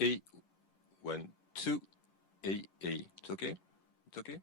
A. 1, 2, A. It's okay? It's okay?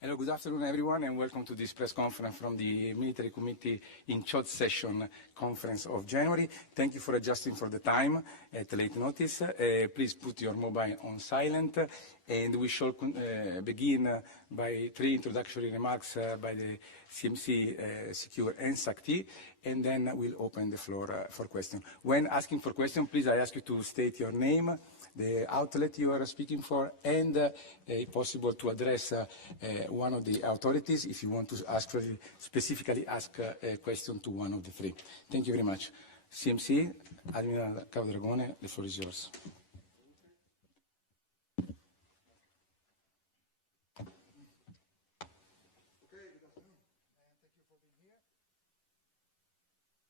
Hello, good afternoon, everyone, and welcome to this press conference from the Military Committee in Chod Session Conference of January. Thank you for adjusting for the time at late notice. Please put your mobile on silent, and we shall begin by 3 introductory remarks by the CMC, SACEUR, and SACT, and then we'll open the floor for questions. When asking for questions, please, I ask you to state your name, the outlet you are speaking for, and if possible to address one of the authorities if you want to ask specifically ask a question to one of the three. Thank you very much. CMC, Admiral Cavo Dragone, the floor is yours.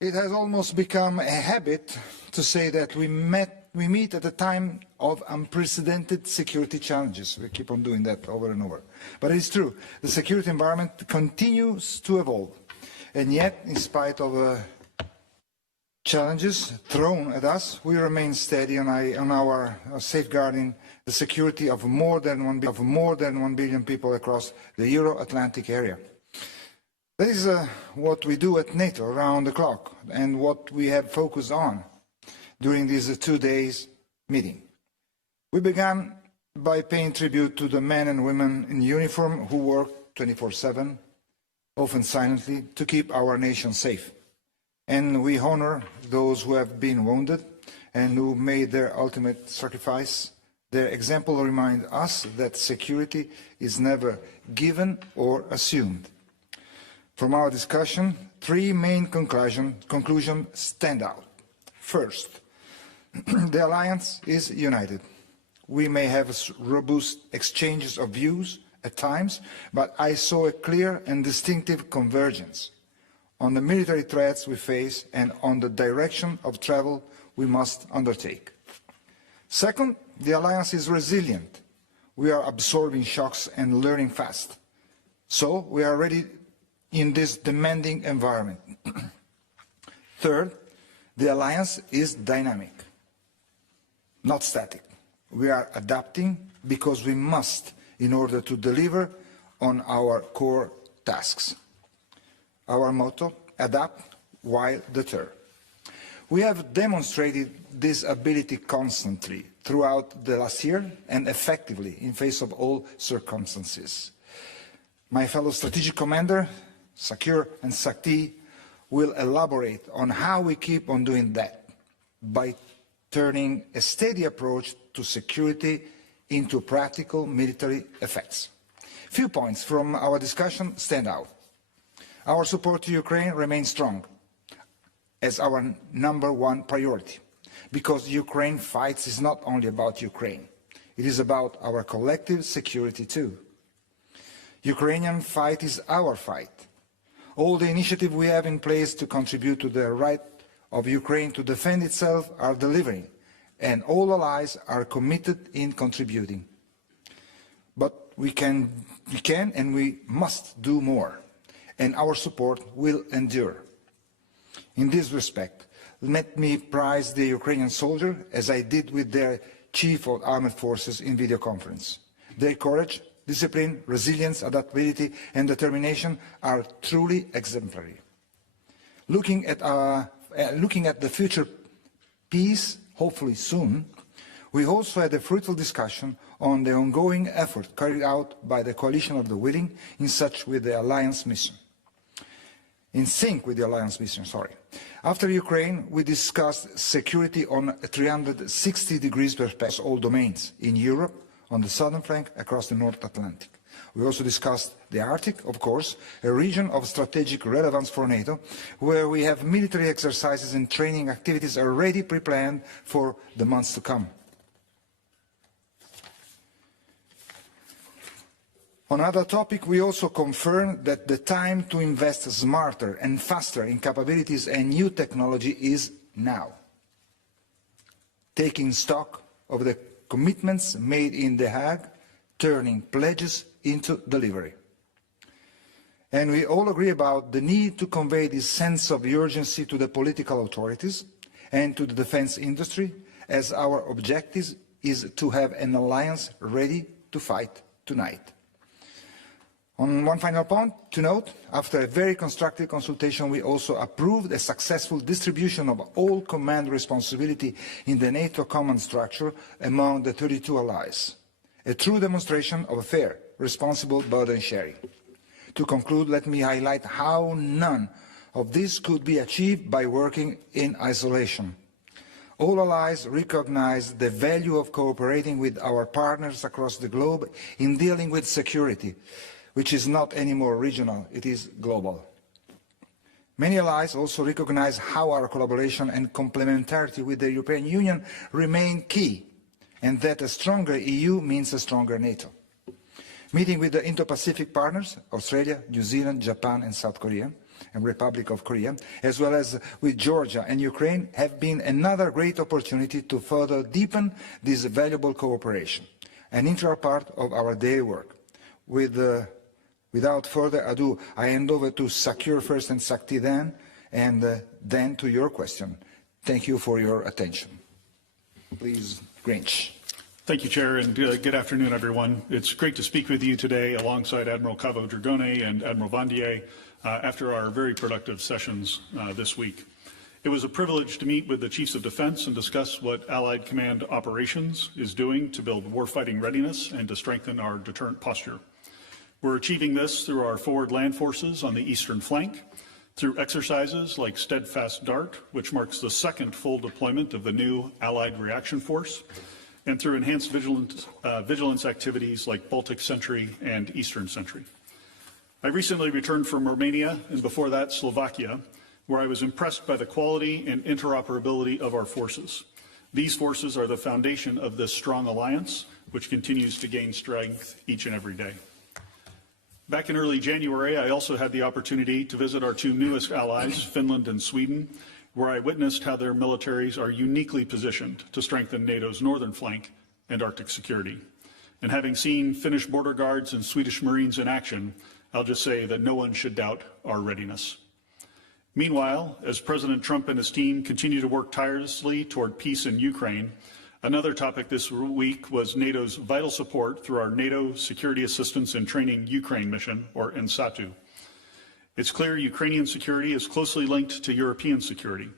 It has almost become a habit to say that we meet at a time of unprecedented security challenges. We keep on doing that over and over. But it's true, the security environment continues to evolve. And yet, in spite of challenges thrown at us, we remain steady on our safeguarding the security of more than 1 billion people across the Euro-Atlantic area. That is what we do at NATO around the clock and what we have focused on during these 2 days meeting. We began by paying tribute to the men and women in uniform who work 24/7, often silently, to keep our nation safe. And we honor those who have been wounded and who made their ultimate sacrifice. Their example reminds us that security is never given or assumed. From our discussion, 3 main conclusions stand out. First, the alliance is united. We may have robust exchanges of views at times, but I saw a clear and distinctive convergence on the military threats we face and on the direction of travel we must undertake. Second, the alliance is resilient. We are absorbing shocks and learning fast. So we are ready in this demanding environment. Third, the alliance is dynamic, not static. We are adapting because we must in order to deliver on our core tasks. Our motto, adapt while deter. We have demonstrated this ability constantly throughout the last year and effectively in face of all circumstances. My fellow strategic commander, SACEUR and SACT, will elaborate on how we keep on doing that by turning a steady approach to security into practical military effects. Few points from our discussion stand out. Our support to Ukraine remains strong as our #1 priority, because Ukraine fights is not only about Ukraine, it is about our collective security too. Ukrainian fight is our fight. All the initiatives we have in place to contribute to the right of Ukraine to defend itself are delivering, and all allies are committed in contributing. But we can and we must do more, and our support will endure. In this respect, let me praise the Ukrainian soldier, as I did with their Chief of Armed Forces in video conference. Their courage, discipline, resilience, adaptability and determination are truly exemplary. Looking at the future peace, hopefully soon, we also had a fruitful discussion on the ongoing effort carried out by the Coalition of the Willing in sync with the Alliance mission. After Ukraine, we discussed security on a 360 degrees perspective, all domains, in Europe, on the southern flank, across the North Atlantic. We also discussed the Arctic, of course, a region of strategic relevance for NATO, where we have military exercises and training activities already pre-planned for the months to come. On another topic, we also confirmed that the time to invest smarter and faster in capabilities and new technology is now. Taking stock of the commitments made in The Hague, turning pledges into delivery. And we all agree about the need to convey this sense of urgency to the political authorities and to the defense industry, as our objective is to have an alliance ready to fight tonight. On one final point to note, after a very constructive consultation, we also approved a successful distribution of all command responsibility in the NATO command structure among the 32 allies, a true demonstration of a fair, responsible burden sharing. To conclude, let me highlight how none of this could be achieved by working in isolation. All allies recognize the value of cooperating with our partners across the globe in dealing with security, which is not anymore regional, it is global. Many allies also recognize how our collaboration and complementarity with the European Union remain key, and that a stronger EU means a stronger NATO. Meeting with the Indo-Pacific partners, Australia, New Zealand, Japan and South Korea, and Republic of Korea, as well as with Georgia and Ukraine, have been another great opportunity to further deepen this valuable cooperation, an integral part of our daily work. Without further ado, I hand over to SACEUR first and SACT then, and then to your question. Thank you for your attention. Please, Grynkewich. Thank you, Chair, and good afternoon, everyone. It's great to speak with you today alongside Admiral Cavo, Dragone and Admiral Vandier after our very productive sessions this week. It was a privilege to meet with the Chiefs of Defense and discuss what Allied Command Operations is doing to build warfighting readiness and to strengthen our deterrent posture. We're achieving this through our forward land forces on the eastern flank, through exercises like Steadfast Dart, which marks the second full deployment of the new Allied Reaction Force, and through enhanced vigilance activities like Baltic Sentry and Eastern Sentry. I recently returned from Romania and before that Slovakia, where I was impressed by the quality and interoperability of our forces. These forces are the foundation of this strong alliance, which continues to gain strength each and every day. Back in early January, I also had the opportunity to visit our two newest allies, Finland and Sweden, where I witnessed how their militaries are uniquely positioned to strengthen NATO's northern flank and Arctic security. And having seen Finnish border guards and Swedish Marines in action, I'll just say that no one should doubt our readiness. Meanwhile, as President Trump and his team continue to work tirelessly toward peace in Ukraine, another topic this week was NATO's vital support through our NATO Security Assistance and Training Ukraine mission, or NSATU. It's clear Ukrainian security is closely linked to European security,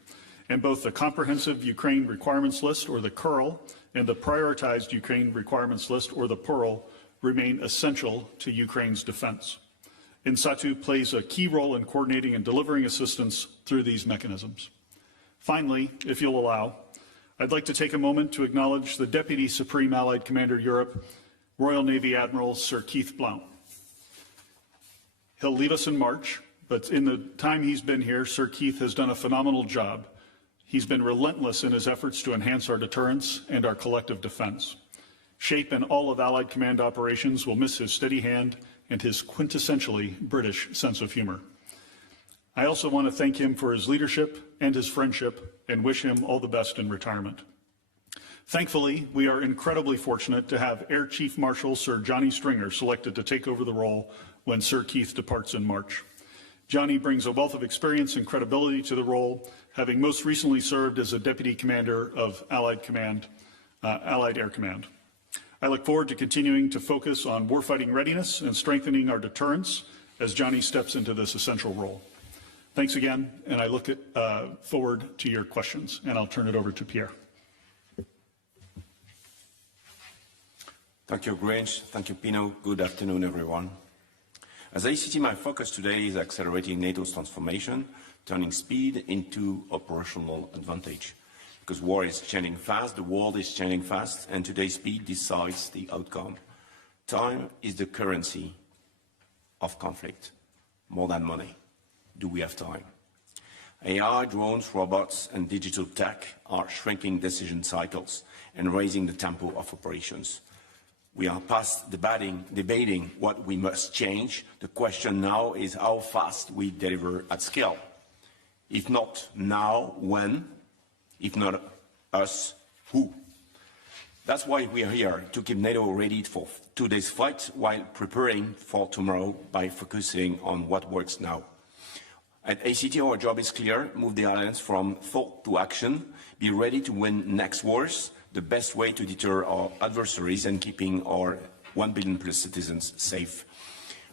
and both the Comprehensive Ukraine Requirements List, or the CURL, and the Prioritized Ukraine Requirements List, or the PURL, remain essential to Ukraine's defense. and SACEUR plays a key role in coordinating and delivering assistance through these mechanisms. Finally, if you'll allow, I'd like to take a moment to acknowledge the Deputy Supreme Allied Commander Europe, Royal Navy Admiral Sir Keith Blount. He'll leave us in March, but in the time he's been here, Sir Keith has done a phenomenal job. He's been relentless in his efforts to enhance our deterrence and our collective defense. SHAPE and all of Allied Command operations will miss his steady hand and his quintessentially British sense of humor. I also want to thank him for his leadership and his friendship and wish him all the best in retirement. Thankfully, we are incredibly fortunate to have Air Chief Marshal Sir Johnny Stringer selected to take over the role when Sir Keith departs in March. Johnny brings a wealth of experience and credibility to the role, having most recently served as a Deputy Commander of Allied Air Command. I look forward to continuing to focus on warfighting readiness and strengthening our deterrence as Johnny steps into this essential role. Thanks again, and I look forward to your questions, and I'll turn it over to Pierre. Thank you, Grinch. Thank you, Pino. Good afternoon, everyone. As ACT, my focus today is accelerating NATO's transformation, turning speed into operational advantage. Because war is changing fast, the world is changing fast, and today's speed decides the outcome. Time is the currency of conflict, more than money. Do we have time? AI, drones, robots, and digital tech are shrinking decision cycles and raising the tempo of operations. We are past debating what we must change. The question now is how fast we deliver at scale. If not now, when? If not us, who? That's why we are here, to keep NATO ready for today's fight while preparing for tomorrow by focusing on what works now. At ACT, our job is clear: move the alliance from thought to action, be ready to win next wars, the best way to deter our adversaries and keeping our 1 billion plus citizens safe.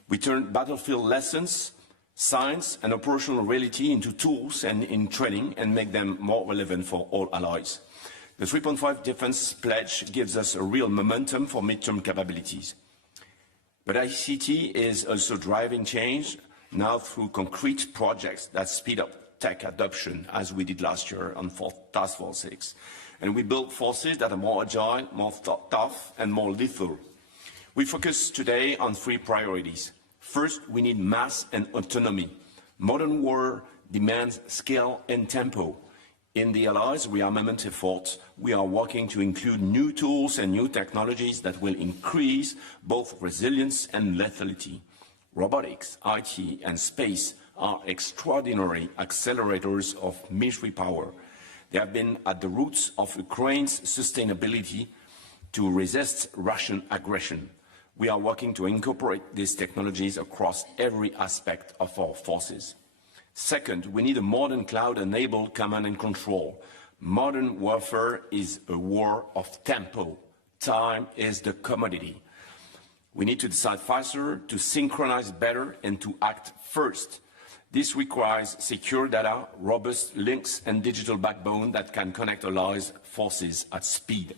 We turn battlefield lessons, science and operational reality into tools and in training and make them more relevant for all allies. The 3.5 defense pledge gives us a real momentum for midterm capabilities. But ICT is also driving change now through concrete projects that speed up tech adoption, as we did last year on Task Force 6. And we build forces that are more agile, more tough, and more lethal. We focus today on 3 priorities. First, we need mass and autonomy. Modern war demands scale and tempo. In the Allies rearmament effort, we are working to include new tools and new technologies that will increase both resilience and lethality. Robotics, IT, and space are extraordinary accelerators of military power. They have been at the roots of Ukraine's sustainability to resist Russian aggression. We are working to incorporate these technologies across every aspect of our forces. Second, we need a modern cloud-enabled command and control. Modern warfare is a war of tempo. Time is the commodity. We need to decide faster, to synchronize better, and to act first. This requires secure data, robust links, and digital backbone that can connect allies' forces at speed.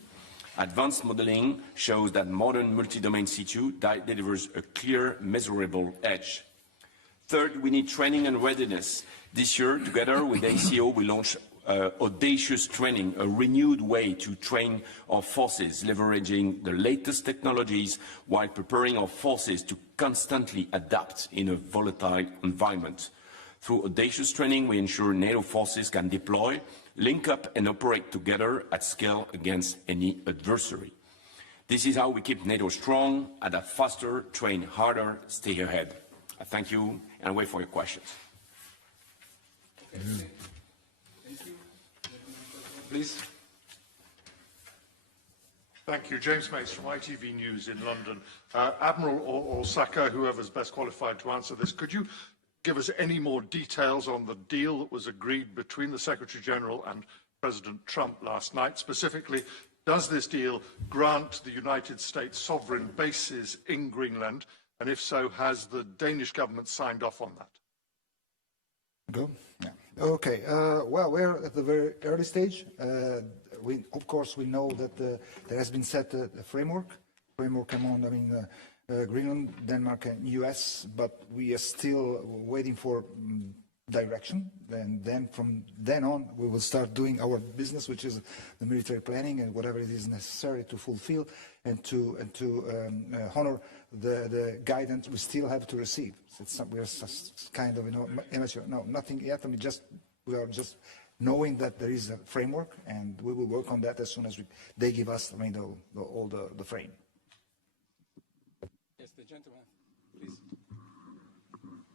Advanced modeling shows that modern multi-domain C2 delivers a clear, measurable edge. Third, we need training and readiness. This year, together with ACO, we launched audacious training, a renewed way to train our forces, leveraging the latest technologies while preparing our forces to constantly adapt in a volatile environment. Through audacious training, we ensure NATO forces can deploy, link up and operate together at scale against any adversary. This is how we keep NATO strong, adapt faster, train harder, stay ahead. I thank you and wait for your questions. Okay. Thank you. Please. Thank you. James Mace from ITV News in London. Admiral or SACEUR, whoever's best qualified to answer this, could you give us any more details on the deal that was agreed between the Secretary-General and President Trump last night? Specifically, does this deal grant the United States sovereign bases in Greenland? And if so, has the Danish government signed off on that? Go? Yeah. Okay. Well, we're at the very early stage. Of course, we know that there has been set a framework. Framework among, Greenland, Denmark, and US, but we are still waiting for direction. And then from then on, we will start doing our business, which is the military planning and whatever it is necessary to fulfill and to honor the guidance we still have to receive. We're just kind of, immature. No, nothing yet. I mean, we are just knowing that there is a framework, and we will work on that as soon as they give us, all the frame. Yes, the gentleman, please.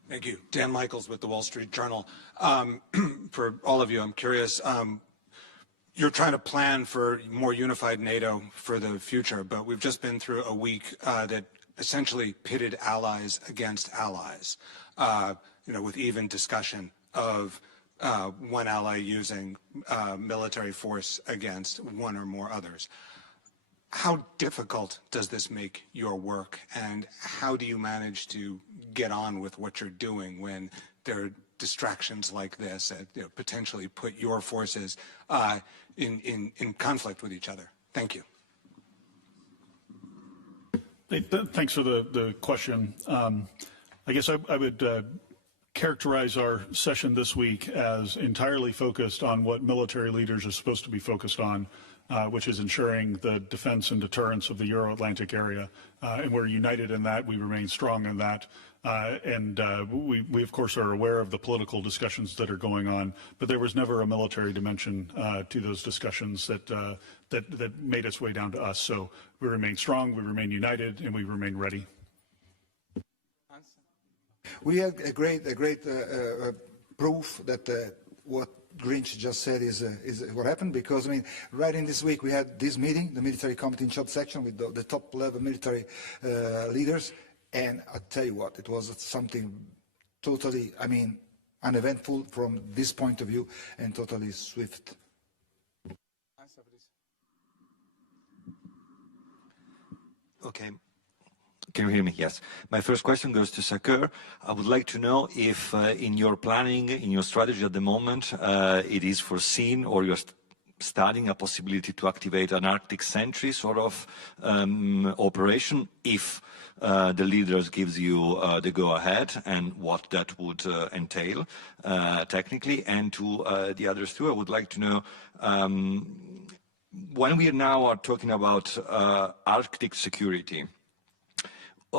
Thank you. Dan Michaels with the Wall Street Journal. For all of you, I'm curious, you're trying to plan for more unified NATO for the future, but we've just been through a week that essentially pitted allies against allies, with even discussion of one ally using military force against one or more others. How difficult does this make your work, and how do you manage to get on with what you're doing when there are distractions like this that potentially put your forces in conflict with each other? Thank you. Thanks for the question. I guess I would characterize our session this week as entirely focused on what military leaders are supposed to be focused on, which is ensuring the defense and deterrence of the Euro-Atlantic area. And we're united in that. We remain strong in that. We of course, are aware of the political discussions that are going on, but there was never a military dimension to those discussions that made its way down to us. So we remain strong, we remain united, and we remain ready. We had a great proof that what Grynkewich just said is what happened, because right in this week we had this meeting, the military committee in CHOD section with the top level military leaders, and I tell you what, it was something totally, uneventful from this point of view and totally swift. Answer, please. Okay. Can you hear me? Yes. My first question goes to SACEUR. I would like to know if in your planning, in your strategy at the moment, it is foreseen or you're studying a possibility to activate an Arctic sentry sort of operation if the leaders gives you the go-ahead, and what that would entail technically. And to the others too, I would like to know, when we now are talking about Arctic security,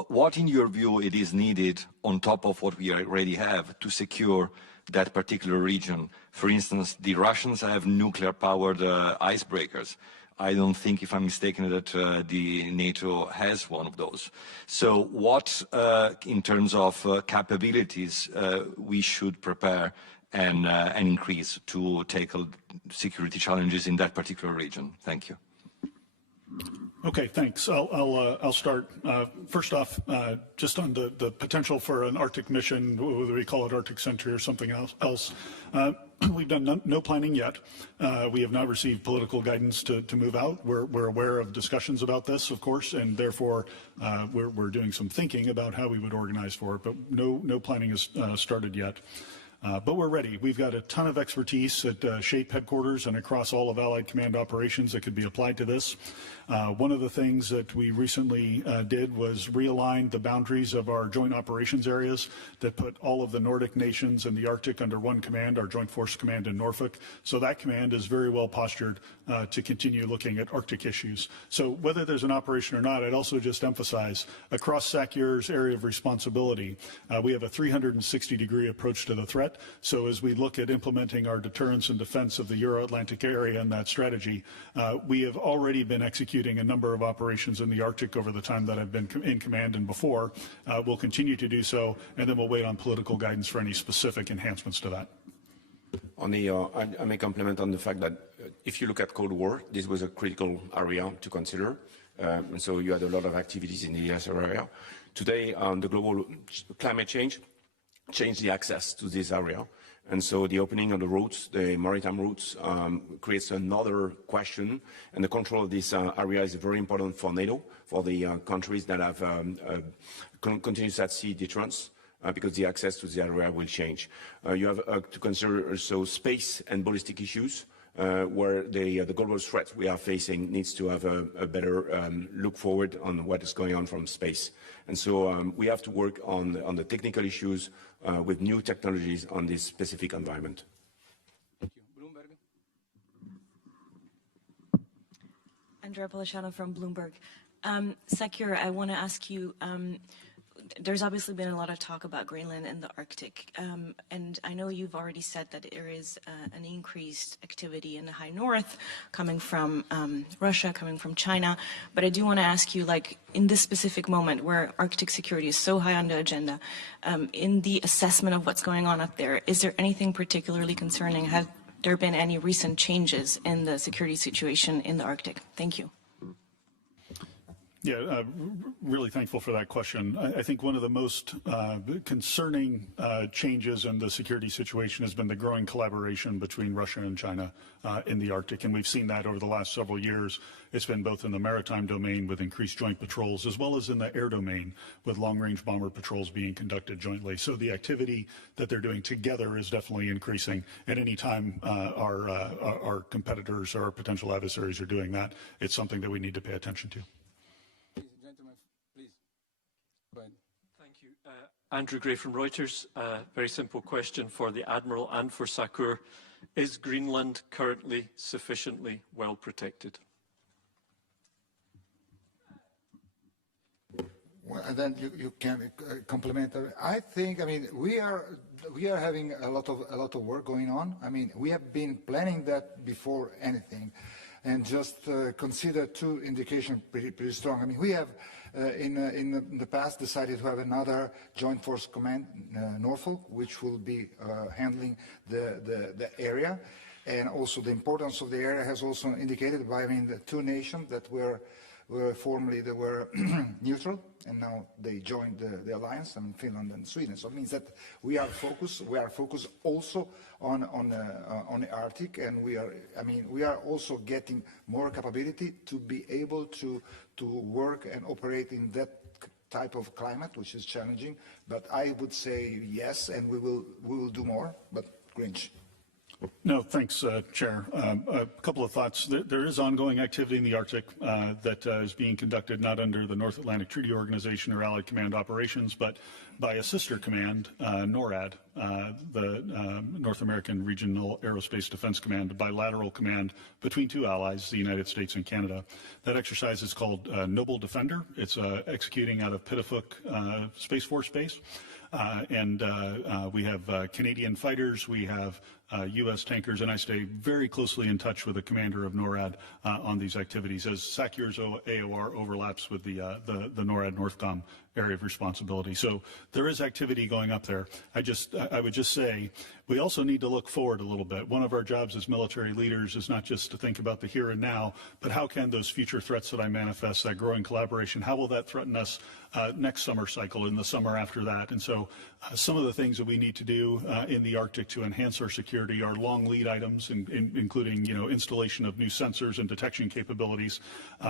what, in your view, it is needed on top of what we already have to secure that particular region? For instance, the Russians have nuclear-powered icebreakers. I don't think, if I'm mistaken, that the NATO has one of those. So what, in terms of capabilities, we should prepare and increase to tackle security challenges in that particular region? Thank you. Okay, thanks. I'll start. First off, just on the potential for an Arctic mission, whether we call it Arctic Sentry or something else. We've done no planning yet. We have not received political guidance to move out. We're aware of discussions about this, of course, and therefore we're doing some thinking about how we would organize for it, but no planning has started yet. But we're ready. We've got a ton of expertise at SHAPE headquarters and across all of Allied Command operations that could be applied to this. One of the things that we recently did was realign the boundaries of our joint operations areas that put all of the Nordic nations and the Arctic under one command, our Joint Force Command in Norfolk. So that command is very well postured to continue looking at Arctic issues. So whether there's an operation or not, I'd also just emphasize across SACEUR's area of responsibility, we have a 360-degree approach to the threat. So as we look at implementing our deterrence and defense of the Euro-Atlantic area and that strategy, we have already been executing a number of operations in the Arctic over the time that I've been in command and before. We'll continue to do so, and then we'll wait on political guidance for any specific enhancements to that. On the, I may compliment on the fact that if you look at Cold War, this was a critical area to consider. And so you had a lot of activities in the SACEUR area. Today, the global climate change changed the access to this area. And so the opening of the routes, the maritime routes, creates another question. And the control of this area is very important for NATO, for the countries that have continuous at-sea deterrence, because the access to the area will change. You have to consider also space and ballistic issues. where the global threat we are facing needs to have a better look forward on what is going on from space. And so we have to work on the technical issues with new technologies on this specific environment. Thank you. Bloomberg. Andrea Policiano from Bloomberg. SACEUR, I want to ask you, there's obviously been a lot of talk about Greenland and the Arctic, and I know you've already said that there is an increased activity in the high north coming from Russia, coming from China, but I do want to ask you, like, in this specific moment where Arctic security is so high on the agenda, in the assessment of what's going on up there, is there anything particularly concerning? Have there been any recent changes in the security situation in the Arctic? Thank you. Yeah, really thankful for that question. I think one of the most concerning changes in the security situation has been the growing collaboration between Russia and China in the Arctic, and we've seen that over the last several years. It's been both in the maritime domain with increased joint patrols, as well as in the air domain with long-range bomber patrols being conducted jointly. So the activity that they're doing together is definitely increasing. At any time our competitors or our potential adversaries are doing that, it's something that we need to pay attention to. Thank you. Andrew Gray from Reuters. Very simple question for the Admiral and for SACEUR. Is Greenland currently sufficiently well protected? Well, and then you can complement. I think, I mean, we are having a lot of work going on. I mean, we have been planning that before anything, and just consider two indications pretty strong. I mean, we have in the past decided to have another Joint Force Command, Norfolk, which will be handling the area, and also the importance of the area has also indicated by, I mean, the two nations that were formerly they were neutral, and now they joined the alliance, I mean, Finland and Sweden. So it means that we are focused also on the Arctic, and we are also getting more capability to be able to work and operate in that type of climate, which is challenging. But I would say yes, and we will do more. But Grinch. No, thanks, Chair. A couple of thoughts. There is ongoing activity in the Arctic that is being conducted not under the North Atlantic Treaty Organization or Allied Command Operations, but by a sister command, NORAD, the North American Regional Aerospace Defense Command, a bilateral command between two allies, the United States and Canada. That exercise is called Noble Defender. It's executing out of Pitafook Space Force Base. And we have Canadian fighters, we have U.S. tankers, and I stay very closely in touch with the commander of NORAD on these activities, as SACEUR's AOR overlaps with the NORAD Northcom area of responsibility. So there is activity going up there. I would just say we also need to look forward a little bit. One of our jobs as military leaders is not just to think about the here and now, but how can those future threats that I manifest, that growing collaboration, how will that threaten us next summer cycle, in the summer after that? And so some of the things that we need to do in the Arctic to enhance our security are long lead items, including installation of new sensors and detection capabilities.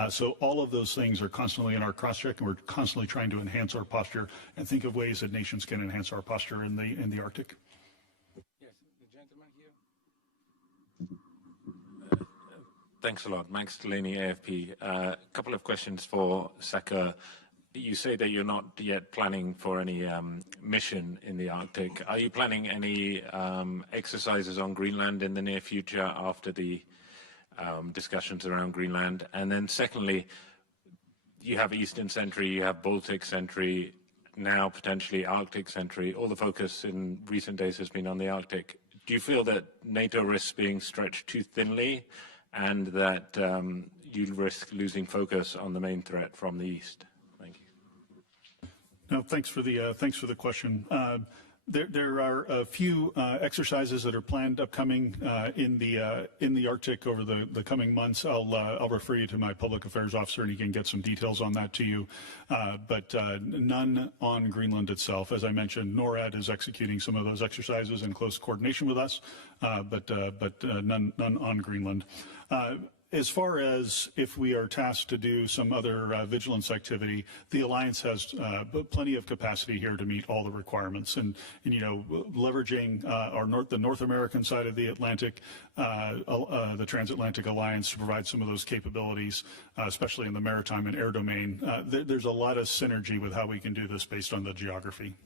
So all of those things are constantly in our cross-check, and we're constantly trying to enhance our posture and think of ways that nations can enhance our posture in the Arctic. Yes, the gentleman here. Thanks a lot. Max Delaney, AFP. A couple of questions for SACEUR. You say that you're not yet planning for any mission in the Arctic. Are you planning any exercises on Greenland in the near future after the discussions around Greenland? And then secondly, you have Eastern Sentry, you have Baltic Sentry, now potentially Arctic Sentry. All the focus in recent days has been on the Arctic. Do you feel that NATO risks being stretched too thinly, and that you risk losing focus on the main threat from the East? Thank you. No, thanks for the question. There are a few exercises that are planned upcoming in the Arctic over the coming months. I'll refer you to my public affairs officer, and he can get some details on that to you. But none on Greenland itself. As I mentioned, NORAD is executing some of those exercises in close coordination with us, but none on Greenland. As far as if we are tasked to do some other vigilance activity, the alliance has plenty of capacity here to meet all the requirements, and you know, leveraging the North American side of the Atlantic, the Transatlantic Alliance, to provide some of those capabilities, especially in the maritime and air domain. There's a lot of synergy with how we can do this based on the geography.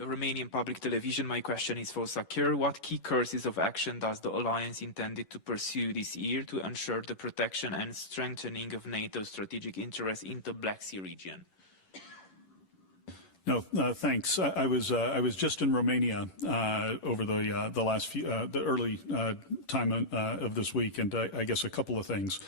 Romanian public television. My question is for SACEUR. What key courses of action does the alliance intended to pursue this year to ensure the protection and strengthening of NATO's strategic interests in the Black Sea region? No, thanks. I was just in Romania over the last few, the early time of this week, and I guess a couple of things.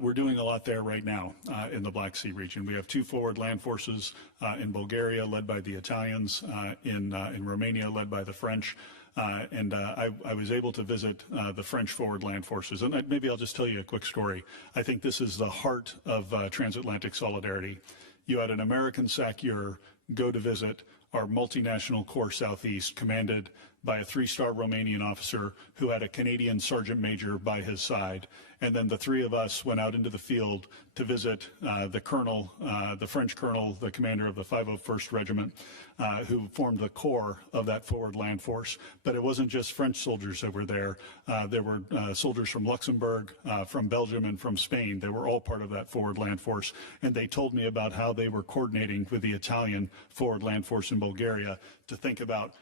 We're doing a lot there right now in the Black Sea region. We have 2 forward land forces in Bulgaria, led by the Italians, in Romania, led by the French. And I was able to visit the French forward land forces. And maybe I'll just tell you a quick story. I think this is the heart of transatlantic solidarity. You had an American SACEUR go to visit our multinational Corps Southeast, commanded by a 3-star Romanian officer who had a Canadian sergeant major by his side. And then the 3 of us went out into the field to visit the colonel, the French colonel, the commander of the 501st Regiment, who formed the core of that forward land force. But it wasn't just French soldiers that were there. There were soldiers from Luxembourg, from Belgium, and from Spain. They were all part of that forward land force. And they told me about how they were coordinating with the Italian forward land force in Bulgaria to think about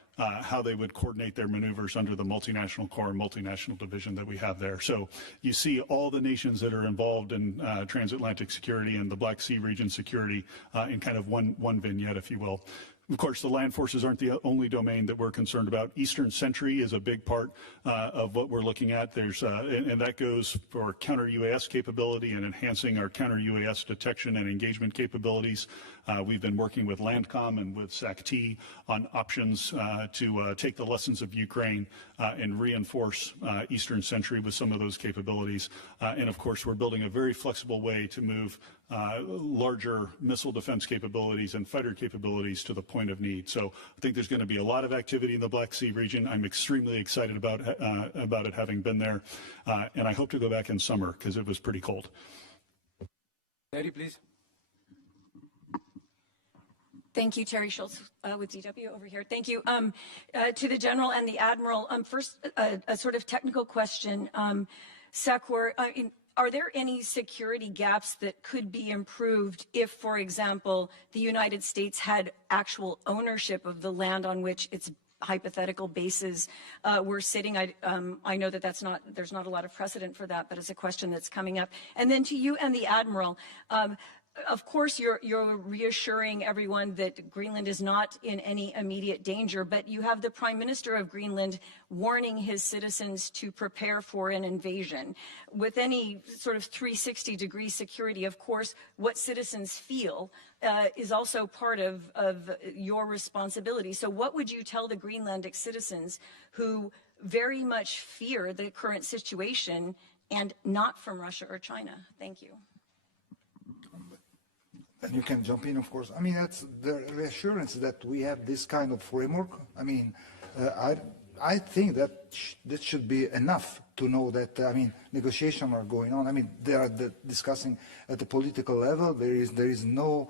how they would coordinate their maneuvers under the multinational corps and multinational division that we have there. So you see all the nations that are involved in transatlantic security and the Black Sea region security in kind of one vignette, if you will. Of course, the land forces aren't the only domain that we're concerned about. Eastern Sentry is a big part of what we're looking at. There's and that goes for counter-UAS capability and enhancing our counter-UAS detection and engagement capabilities. We've been working with Landcom and with SACT on options to take the lessons of Ukraine and reinforce Eastern Sentry with some of those capabilities. And of course, we're building a very flexible way to move larger missile defense capabilities and fighter capabilities to the point of need. So I think there's going to be a lot of activity in the Black Sea region. I'm extremely excited about it, having been there, and I hope to go back in summer because it was pretty cold. Terry, please. Thank you, Terry Schultz with DW over here. Thank you. To the General and the Admiral, first, a sort of technical question. SACEUR, are there any security gaps that could be improved if, for example, the United States had actual ownership of the land on which its hypothetical bases were sitting? I know that there's not a lot of precedent for that, but it's a question that's coming up. And then to you and the Admiral, of course, you're reassuring everyone that Greenland is not in any immediate danger, but you have the Prime Minister of Greenland warning his citizens to prepare for an invasion. With any sort of 360-degree security, of course, what citizens feel is also part of your responsibility. So what would you tell the Greenlandic citizens who very much fear the current situation and not from Russia or China? Thank you. And you can jump in, of course. I mean, that's the reassurance that we have this kind of framework. I mean, I think that that should be enough to know that, I mean, negotiations are going on. I mean, they are discussing at the political level. There is no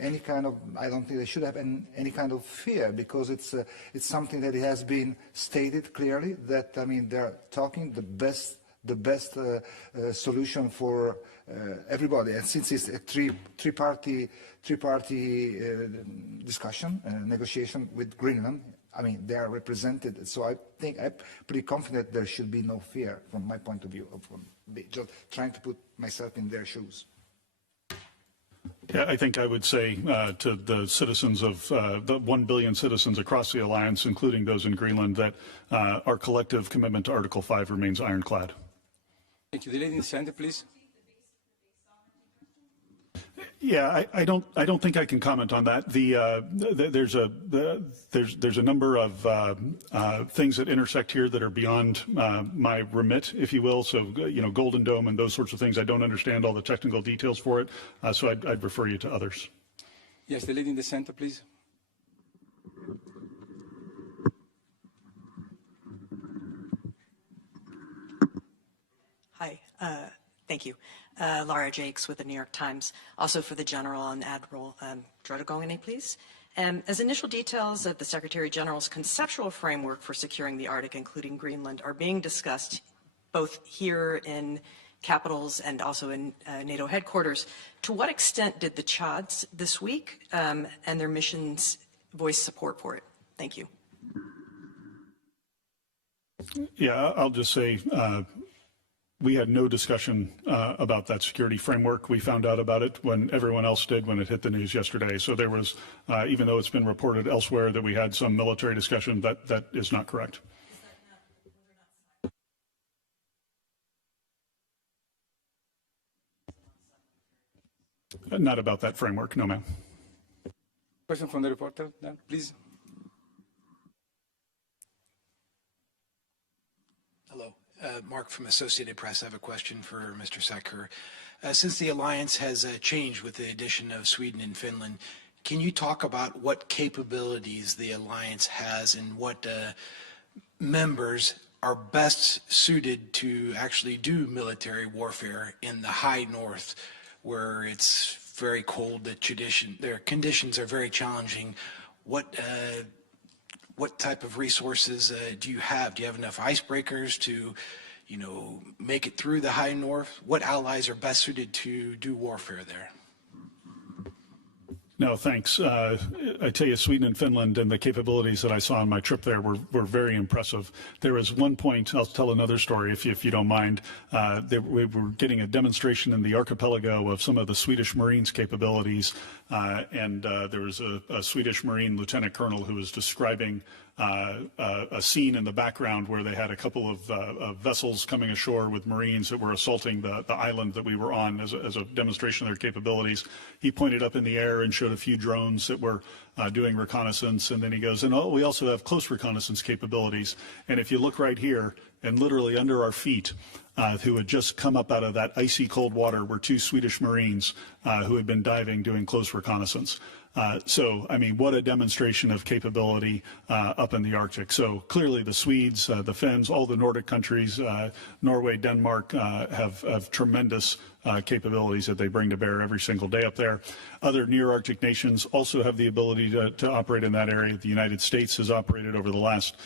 any kind of, I don't think they should have any kind of fear, because it's something that has been stated clearly that, I mean, they're talking the best solution for everybody. And since it's a three-party discussion, negotiation with Greenland, I mean, they are represented. So I think I'm pretty confident there should be no fear from my point of view, of just trying to put myself in their shoes. Yeah, I think I would say to the citizens of the 1 billion citizens across the alliance, including those in Greenland, that our collective commitment to Article 5 remains ironclad. Thank you. The lady in the center, please. Yeah, I don't think I can comment on that. There's a number of things that intersect here that are beyond my remit, if you will. So, you know, Golden Dome and those sorts of things. I don't understand all the technical details for it, so I'd refer you to others. Yes, the lady in the center, please. Hi, thank you. Laura Jakes with the New York Times. Also for the General and Admiral Dragone, please. As initial details of the Secretary General's conceptual framework for securing the Arctic, including Greenland, are being discussed both here in capitals and also in NATO headquarters, to what extent did the Chads this week and their missions voice support for it? Thank you. Yeah, I'll just say we had no discussion about that security framework. We found out about it when everyone else did when it hit the news yesterday. So there was, even though it's been reported elsewhere that we had some military discussion, that is not correct. Not about that framework, no, ma'am. Question from the reporter, then, please. Hello, Mark from Associated Press. I have a question for Mr. SACEUR. Since the alliance has changed with the addition of Sweden and Finland, can you talk about what capabilities the alliance has and what members are best suited to actually do military warfare in the high north, where it's very cold, their conditions are very challenging? What type of resources do you have? Do you have enough icebreakers to, make it through the high north? What allies are best suited to do warfare there? No, thanks. I tell you, Sweden and Finland and the capabilities that I saw on my trip there were very impressive. There was one point, I'll tell another story if you don't mind. We were getting a demonstration in the archipelago of some of the Swedish Marines' capabilities, and there was a Swedish Marine lieutenant colonel who was describing a scene in the background where they had a couple of vessels coming ashore with Marines that were assaulting the island that we were on as a demonstration of their capabilities. He pointed up in the air and showed a few drones that were doing reconnaissance, and then he goes, and we also have close reconnaissance capabilities. And if you look right here, and literally under our feet, who had just come up out of that icy cold water were two Swedish Marines who had been diving doing close reconnaissance. So, I mean, what a demonstration of capability up in the Arctic. So clearly the Swedes, the Finns, all the Nordic countries, Norway, Denmark have tremendous capabilities that they bring to bear every single day up there. Other near Arctic nations also have the ability to operate in that area. The United States has operated over the last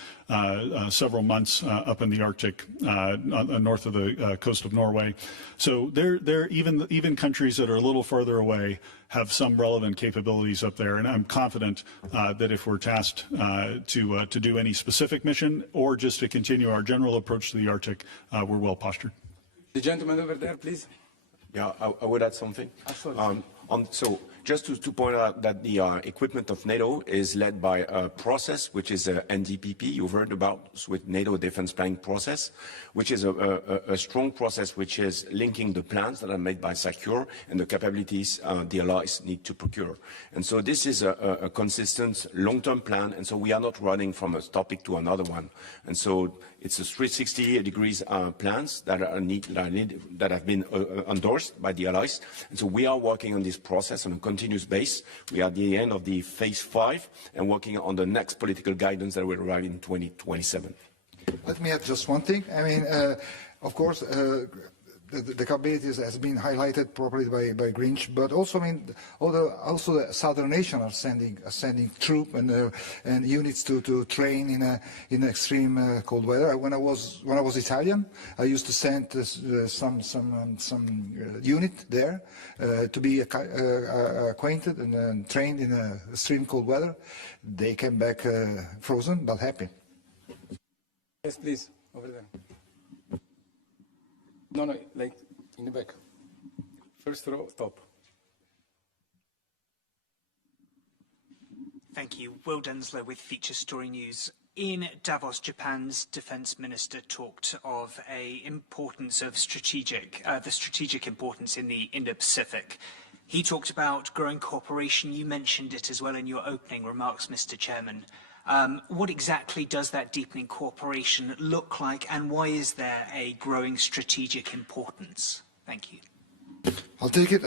several months up in the Arctic, north of the coast of Norway. So they're even countries that are a little farther away have some relevant capabilities up there, and I'm confident that if we're tasked to do any specific mission or just to continue our general approach to the Arctic, we're well postured. The gentleman over there, please. Yeah, I would add something. So just to point out that the equipment of NATO is led by a process, which is a NDPP, you've heard about, with NATO Defense Planning Process, which is a strong process which is linking the plans that are made by SACEUR and the capabilities the allies need to procure. And so this is a consistent long-term plan, and so we are not running from a topic to another one. And so it's a 360 degrees plans that have been endorsed by the allies. And so we are working on this process on a continuous basis. We are at the end of the phase 5 and working on the next political guidance that will arrive in 2027. Let me add just one thing. I mean, of course, the capabilities has been highlighted properly by Grynkewich, but also, I mean, also the southern nations are sending troops and units to train in extreme cold weather. When I was Italian, I used to send some unit there to be acquainted and trained in extreme cold weather. They came back frozen but happy. Yes, please, over there. No, like in the back. First row, top. Thank you. Will Denslow with Feature Story News. In Davos, Japan's defense minister talked of the strategic importance in the Indo-Pacific. He talked about growing cooperation. You mentioned it as well in your opening remarks, Mr. Chairman. What exactly does that deepening cooperation look like, and why is there a growing strategic importance? Thank you. I'll take it.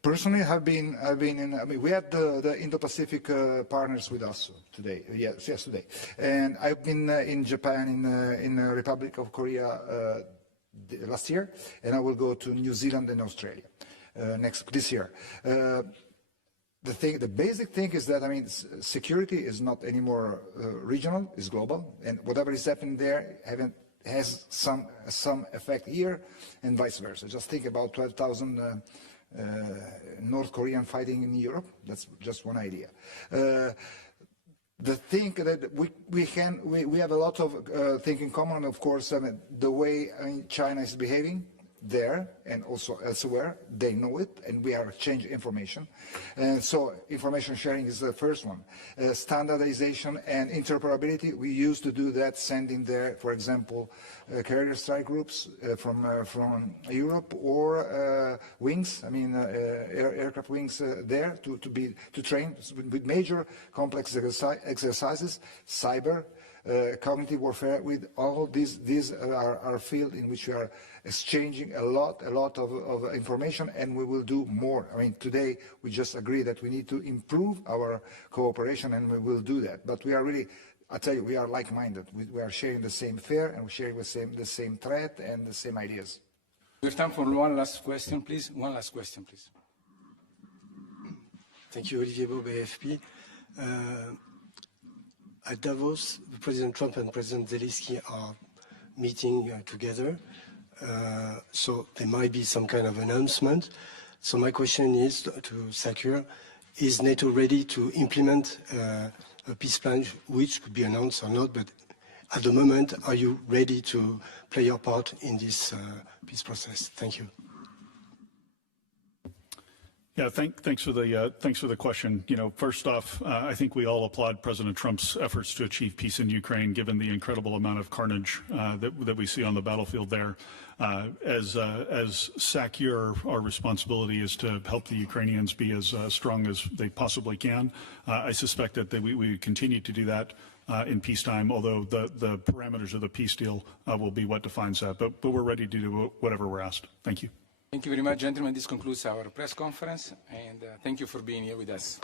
Personally, I've been in. I mean, we had the Indo-Pacific partners with us today. Yesterday, and I've been in Japan, in the Republic of Korea. last year, and I will go to New Zealand and Australia this year. The basic thing is that, I mean, security is not anymore regional, it's global, and whatever is happening there has some effect here and vice versa. Just think about 12,000 North Korean fighting in Europe. That's just one idea. The thing that we have a lot of things in common, of course. I mean, the way China is behaving there and also elsewhere, they know it, and we are exchanging information. So information sharing is the first one. Standardization and interoperability, we used to do that, sending there, for example, carrier strike groups from Europe, or wings, I mean aircraft wings there to train with major complex exercises, cyber, cognitive warfare. With all these are field in which we are exchanging a lot of information, and we will do more. I mean, today we just agree that we need to improve our cooperation, and we will do that. But we are really, I tell you, we are like-minded. We are sharing the same fear, and we're sharing the same threat and the same ideas. We have time for one last question, please. One last question, please. Thank you, Olivier Bob, AFP. At Davos, President Trump and President Zelensky are meeting together, so there might be some kind of announcement. So my question is to SACEUR, is NATO ready to implement a peace plan, which could be announced or not, but at the moment, are you ready to play your part in this peace process? Thank you. Yeah, thanks for the question. You know, first off, I think we all applaud President Trump's efforts to achieve peace in Ukraine, given the incredible amount of carnage that we see on the battlefield there. As SACEUR, our responsibility is to help the Ukrainians be as strong as they possibly can. I suspect that we continue to do that in peacetime, although the parameters of the peace deal will be what defines that. But we're ready to do whatever we're asked. Thank you. Thank you very much, gentlemen. This concludes our press conference, and thank you for being here with us.